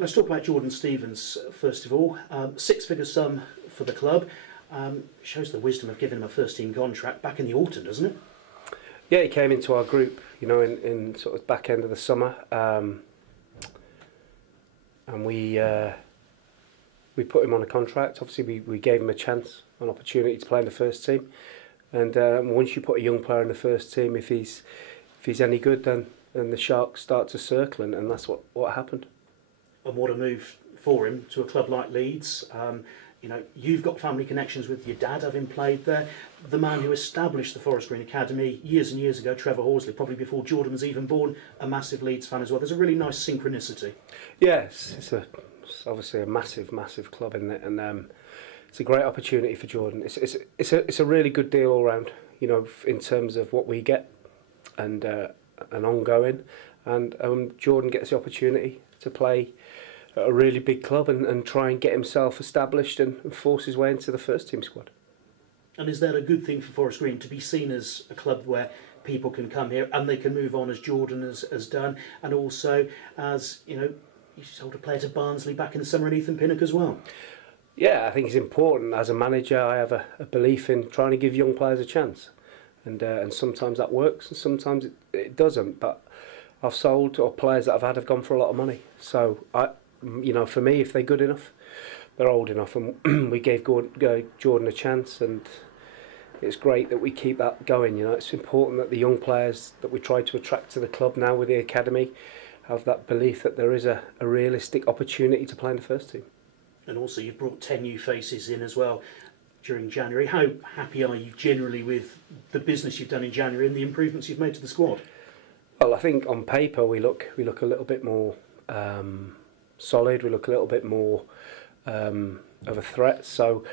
let's talk about Jordan Stevens first of all. Six-figure sum for the club. Shows the wisdom of giving him a first-team contract back in the autumn, doesn't it? Yeah, he came into our group, you know, in sort of back end of the summer, and we put him on a contract. Obviously, we gave him a chance, an opportunity to play in the first team. And once you put a young player in the first team, if he's any good, then the Sharks start to circle, and that's what happened. And what a move for him to a club like Leeds. You know, you've got family connections with your dad, having played there. The man who established the Forest Green Academy years and years ago, Trevor Horsley, probably before Jordan was even born, a massive Leeds fan as well. There's a really nice synchronicity. Yes, it's obviously a massive club, isn't it? And it's a great opportunity for Jordan. It's a really good deal all round, you know, in terms of what we get and ongoing. And Jordan gets the opportunity to play at a really big club and try and get himself established and force his way into the first team squad. And is that a good thing for Forest Green, to be seen as a club where people can come here and they can move on as Jordan has done, and also as, you know, you sold a player to Barnsley back in the summer and Ethan Pinnock as well? Yeah, I think it's important. As a manager, I have a belief in trying to give young players a chance, and sometimes that works and sometimes it doesn't. But I've sold, or players that I've had have gone for a lot of money. So you know, for me, if they're good enough, they're old enough, and we gave Jordan a chance, and it's great that we keep that going. You know, it's important that the young players that we try to attract to the club now with the academy have that belief that there is a realistic opportunity to play in the first team. And also you've brought 10 new faces in as well during January. How happy are you generally with the business you've done in January and the improvements you've made to the squad? Well, I think on paper we look a little bit more solid. We look a little bit more of a threat. So,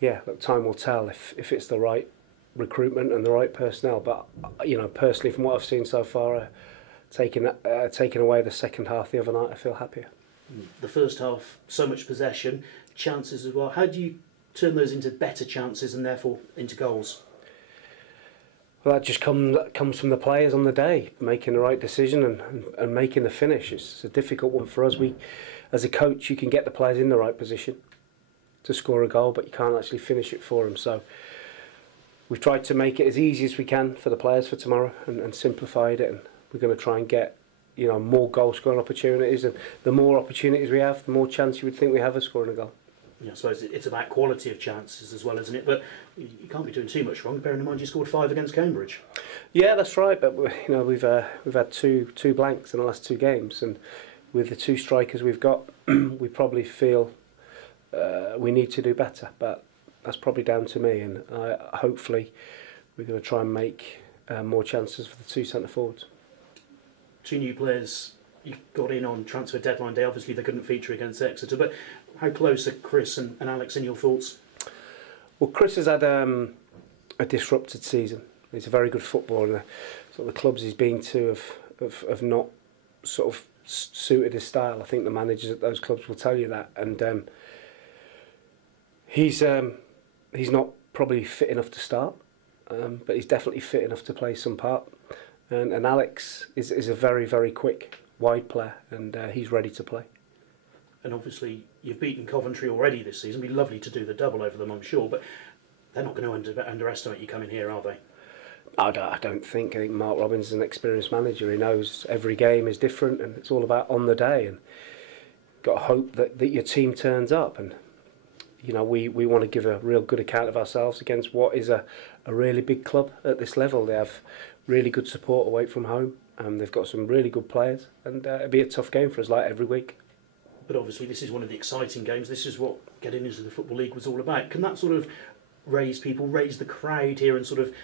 yeah, look, time will tell if it's the right recruitment and the right personnel. But you know, personally, from what I've seen so far, taking away the second half the other night, I feel happier. The first half, so much possession, chances as well. How do you turn those into better chances and therefore into goals? Well, that just comes from the players on the day, making the right decision and making the finish. It's a difficult one for us. As a coach, you can get the players in the right position to score a goal, but you can't actually finish it for them. So we've tried to make it as easy as we can for the players for tomorrow and simplified it. And we're going to try and get, you know, more goal scoring opportunities. And the more opportunities we have, the more chance you would think we have of scoring a goal. Yeah, I suppose it's about quality of chances as well, isn't it? But you can't be doing too much wrong, bearing in mind you scored 5 against Cambridge. Yeah, that's right. But you know, we've had two blanks in the last 2 games, and with the 2 strikers we've got, we probably feel we need to do better. But that's probably down to me, and hopefully we're going to try and make more chances for the 2 centre forwards. 2 new players you got in on transfer deadline day. Obviously they couldn't feature against Exeter, but how close are Chris and Alex in your thoughts? Well, Chris has had a disrupted season. He's a very good footballer. Sort of the clubs he's been to have not sort of suited his style. I think the managers at those clubs will tell you that. And he's not probably fit enough to start, but he's definitely fit enough to play some part. And Alex is a very, very quick, wide player, and he's ready to play. And obviously you've beaten Coventry already this season. It'd be lovely to do the double over them, I'm sure, but they're not going to underestimate you coming here, are they? I don't think. I think Mark Robbins is an experienced manager. He knows every game is different and it's all about on the day, and got to hope that your team turns up. And you know, we want to give a real good account of ourselves against what is a really big club at this level. They have really good support away from home, and they've got some really good players, and it'll be a tough game for us, like every week. But obviously this is one of the exciting games. This is what getting into the Football League was all about. Can that sort of raise the crowd here, and sort of,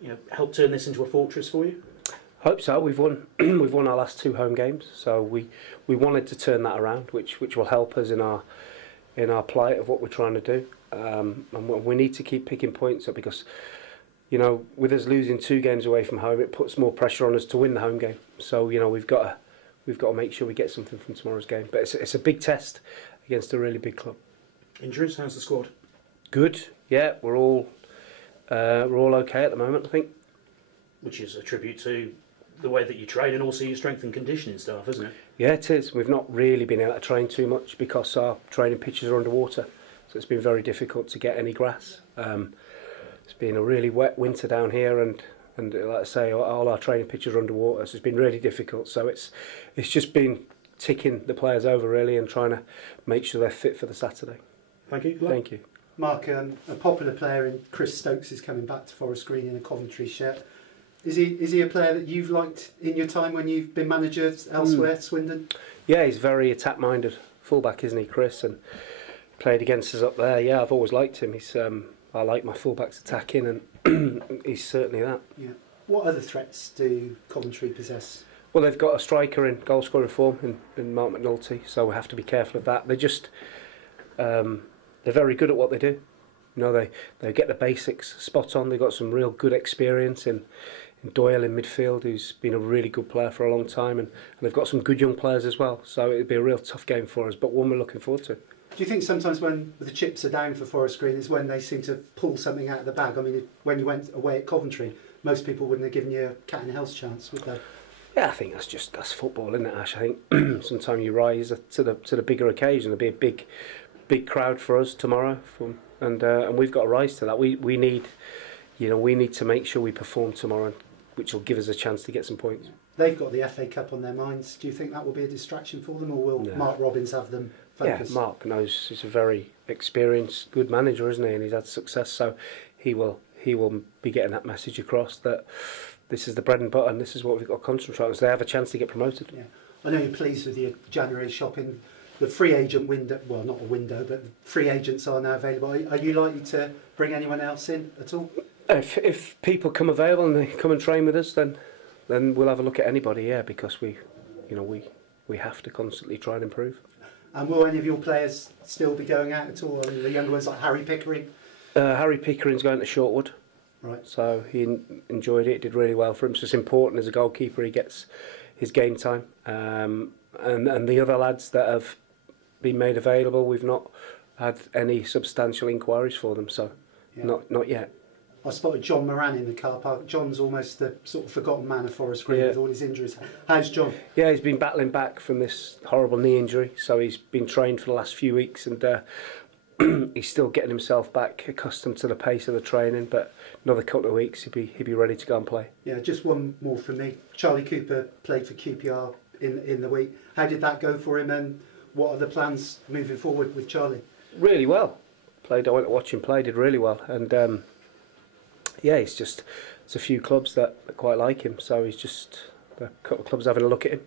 you know, help turn this into a fortress for you? I hope so. We've won our last 2 home games, so we wanted to turn that around, which will help us in our plight of what we're trying to do. And we need to keep picking points up, because you know, with us losing 2 games away from home, it puts more pressure on us to win the home game. So you know, we've got to make sure we get something from tomorrow's game. But it's a big test against a really big club. Injuries? How's the squad? Good. Yeah, we're all okay at the moment, I think. Which is a tribute to the way that you train and also your strength and conditioning staff, isn't it? Yeah, it is. We've not really been able to train too much because our training pitches are underwater, so it's been very difficult to get any grass. It's been a really wet winter down here, and like I say, all our training pitches are underwater, so it's been really difficult. So it's just been ticking the players over really and trying to make sure they're fit for the Saturday. Thank you. Thank you. Mark, a popular player in Chris Stokes is coming back to Forest Green in a Coventry shirt. Is he a player that you've liked in your time when you've been manager elsewhere, Swindon? Yeah, he's very attack-minded fullback, isn't he, Chris? And played against us up there. Yeah, I've always liked him. He's I like my fullbacks attacking, and he's certainly that. Yeah. What other threats do Coventry possess? Well, they've got a striker in goal-scoring form in Mark McNulty, so we have to be careful of that. They just they're very good at what they do. You know, they get the basics spot on. They've got some real good experience in Doyle in midfield, who's been a really good player for a long time, and they've got some good young players as well. So it'll be a real tough game for us, but one we're looking forward to. Do you think sometimes when the chips are down for Forest Green is when they seem to pull something out of the bag? I mean, when you went away at Coventry, most people wouldn't have given you a cat and house chance, would they? Yeah, I think that's football, isn't it, Ash? I think sometimes you rise to the bigger occasion. There'll be a big crowd for us tomorrow, and we've got to rise to that. We need to make sure we perform tomorrow, which will give us a chance to get some points. They've got the FA Cup on their minds. Do you think that will be a distraction for them, or will Mark Robbins have them focused? Yeah, Mark knows he's a very experienced, good manager, isn't he? And he's had success, so he will be getting that message across that this is the bread and butter, and this is what we've got to concentrate on. So they have a chance to get promoted. Yeah, I know you're pleased with your January shopping. The free agent window, well, not a window, but free agents are now available. Are you likely to bring anyone else in at all? If people come available and they come and train with us, then we'll have a look at anybody. Yeah, because we have to constantly try and improve. And will any of your players still be going out at all? I mean, the younger ones like Harry Pickering. Harry Pickering's going to Shortwood. Right. So he enjoyed it. Did really well for him. So it's important as a goalkeeper he gets his game time. And the other lads that have been made available, we've not had any substantial inquiries for them. So not yet. I spotted John Moran in the car park. John's almost the sort of forgotten man of Forest Green with all his injuries. How's John? Yeah, he's been battling back from this horrible knee injury, so he's been trained for the last few weeks, and he's still getting himself back accustomed to the pace of the training. But another couple of weeks, he'll be ready to go and play. Yeah, just one more from me. Charlie Cooper played for QPR in the week. How did that go for him, and what are the plans moving forward with Charlie? Really well. I went to watch him play. Did really well, and. Yeah, it's a few clubs that quite like him, so a couple of clubs having a look at him,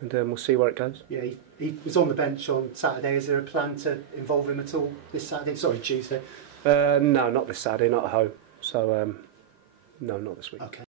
and we'll see where it goes. Yeah, he was on the bench on Saturday. Is there a plan to involve him at all this Saturday? Sorry, Tuesday. No, not this Saturday, not at home. So, no, not this week. Okay.